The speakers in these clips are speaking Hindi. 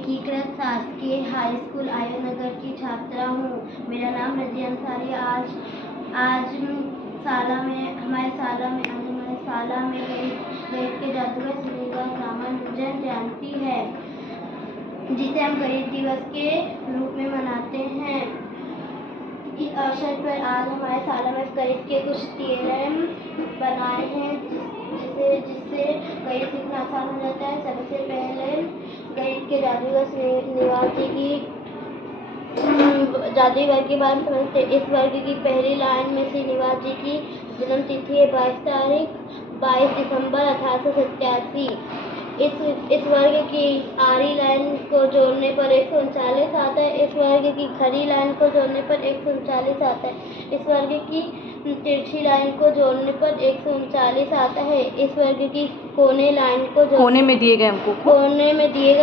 एकीकृत शासकीय हाई स्कूल आयरनगर की छात्रा हूँ। मेरा नाम रजिया अंसारी। आज हमारे शाला में गणित के जादूगर श्रीनिवास रामानुजन जयंती है, जिसे हम गणित दिवस के रूप में मनाते हैं। इस अवसर पर आज हमारे शाला में गणित के कुछ थियरम बनाए हैं, जिससे गणित सीखना आसान हो जाता है। सबसे पहले गणित के जादूगर श्रीनिवास जी की जादुई वर्ग के बारे में समझते हैं। इस वर्ग की पहली लाइन में श्रीनिवास जी की जन्म तिथि है 22 दिसंबर 1887। इस वर्ग की आरी लाइन को जोड़ने पर 139 आता है। इस वर्ग की खड़ी लाइन को जोड़ने पर 139 आता है। इस वर्ग की तिरछी लाइन को जोड़ने पर 139 आता है। इस वर्ग की कोने में दिए गए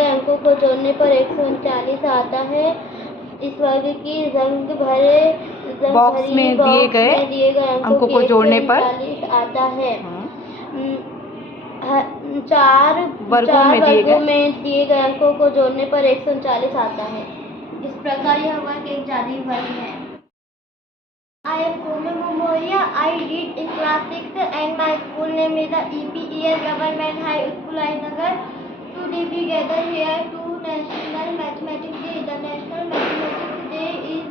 अंकों को जोड़ने पर 139 आता है। इस वर्ग की रंग भरे बॉक्स में दिए गए अंकों को जोड़ने पर 139 आता है। 4 वर्गों में दिए गए अंकों को जोड़ने पर 139 आता है। इस प्रकार यह वर्ग एक जादुई वर्ग है। I am Kume Momoria. I did in class 6 and my school name is the EPES Government High School Ayanagar. Today we gather here to National Mathematics Day. The National Mathematics Day is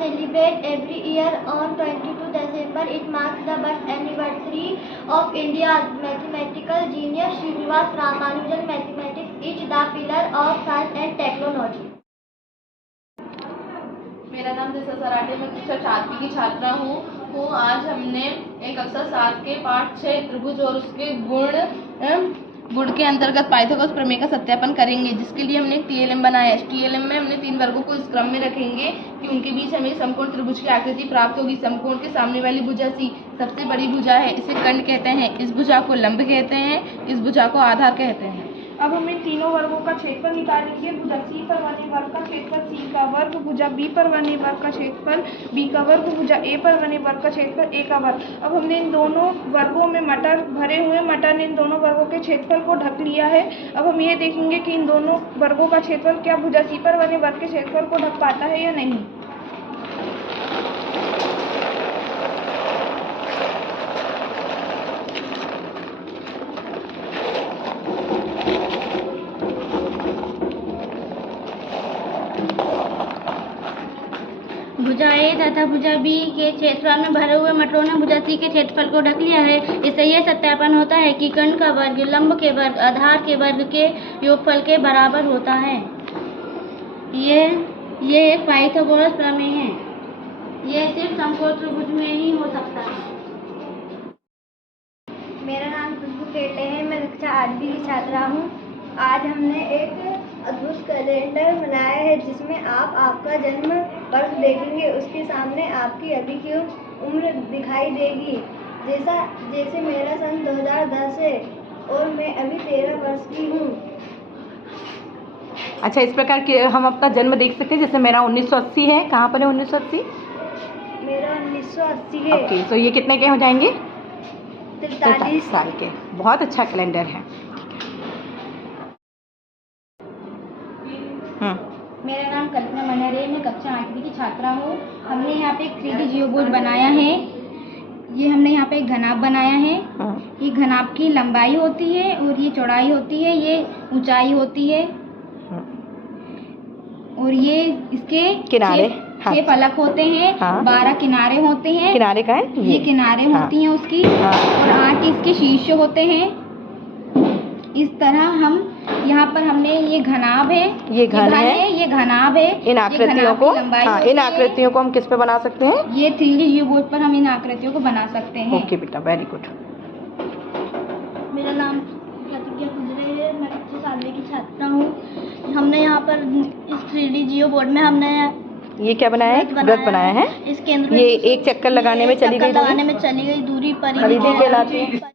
celebrated every year on 22 December. It marks the birth anniversary of India's mathematical genius Srinivas Ramanujan. Mathematics is the pillar of science and technology. मेरा नाम दिशा सराठे, मैं कक्षा 4 की छात्रा हूँ। आज हमने एक कक्षा 7 के पाठ 6 त्रिभुज और उसके गुण के अंतर्गत पाइथागोरस प्रमेय का सत्यापन करेंगे, जिसके लिए हमने एक टीएलएम बनाया है। टीएलएम में हमने 3 वर्गों को इस क्रम में रखेंगे कि उनके बीच हमें समकोण त्रिभुज की आकृति प्राप्त होगी। समकोण के सामने वाली भुजा सी सबसे बड़ी भुजा है, इसे कंड कहते हैं। इस भुजा को लंब कहते हैं, इस भुजा को आधार कहते हैं। अब हमें तीनों वर्गों का क्षेत्रफल निकालेंगे। भुजा सी पर बने वर्ग का क्षेत्रफल सी का वर्ग, भुजा बी पर बने वर्ग का क्षेत्रफल बी का वर्ग, भुजा ए पर बने वर्ग का क्षेत्रफल ए का वर्ग। अब हमने इन दोनों वर्गों में मटर भरे हुए, मटर ने इन दोनों वर्गों के क्षेत्रफल को ढक लिया है। अब हम ये देखेंगे कि इन दोनों वर्गों का क्षेत्रफल क्या भुजा सी पर बने वर्ग के क्षेत्रफल को ढक पाता है या नहीं। भुजा ए तथा भुजा बी के क्षेत्रफल में भरे हुए मटरों ने भुजा सी के क्षेत्रफल को ढक लिया है। इससे यह सत्यापन होता है कि कंड का वर्ग लंब के वर्ग आधार के वर्ग के योगफल के बराबर होता है। ये एक पाइथागोरस प्रमेय है। यह सिर्फ समकोण त्रिभुज में ही हो सकता है। मेरा नाम खुशबू केटले है। मैं कक्षा 8 की छात्रा हूँ। आज हमने एक अद्भुत कैलेंडर बनाया है, जिसमें आप आपका जन्म वर्ष देखेंगे। उसके सामने आपकी अभी की उम्र दिखाई देगी। जैसे मेरा सन 2010 है और मैं अभी 13 वर्ष की हूँ। अच्छा, इस प्रकार के हम अपना जन्म देख सकते हैं। जैसे मेरा 1980 है। कहाँ पर है 1980? मेरा 1980 है। ओके, तो ये कितने के हो जाएंगे? 43 साल के। बहुत अच्छा कैलेंडर है। मेरा नाम कल्पना मनहरे, मैं कक्षा 8वीं की छात्रा हूँ। हमने यहाँ पे एक 3D जियो बोर्ड बनाया है। ये हमने यहाँ पे एक घनाभ बनाया है। ये घनाभ की लंबाई होती है और ये चौड़ाई होती है, ये ऊंचाई होती है और ये इसके किनारे 6 फलक होते हैं। 12 किनारे होते हैं। किनारे का है ये किनारे होती हैं उसकी और 8 इसके शीर्ष होते हैं। इस तरह हम यहाँ पर हमने ये घनाभ है, ये घन है, ये घनाभ है। इन आकृतियों को इन आकृतियों को हम किस पे बना सकते हैं? ये 3D जियो बोर्ड पर हम इन आकृतियों को बना सकते हैं। ओके बेटा, वेरी गुड। मेरा नाम प्रतिज्ञा कुजरे है। मैं कक्षा 7वीं की छात्रा हूँ। हमने यहाँ पर इस 3D जियो बोर्ड में हमने ये क्या बनाया है? वृत्त बनाया है। इस केंद्र ये एक चक्कर लगाने में चली गई दूरी परिधि कहलाती है।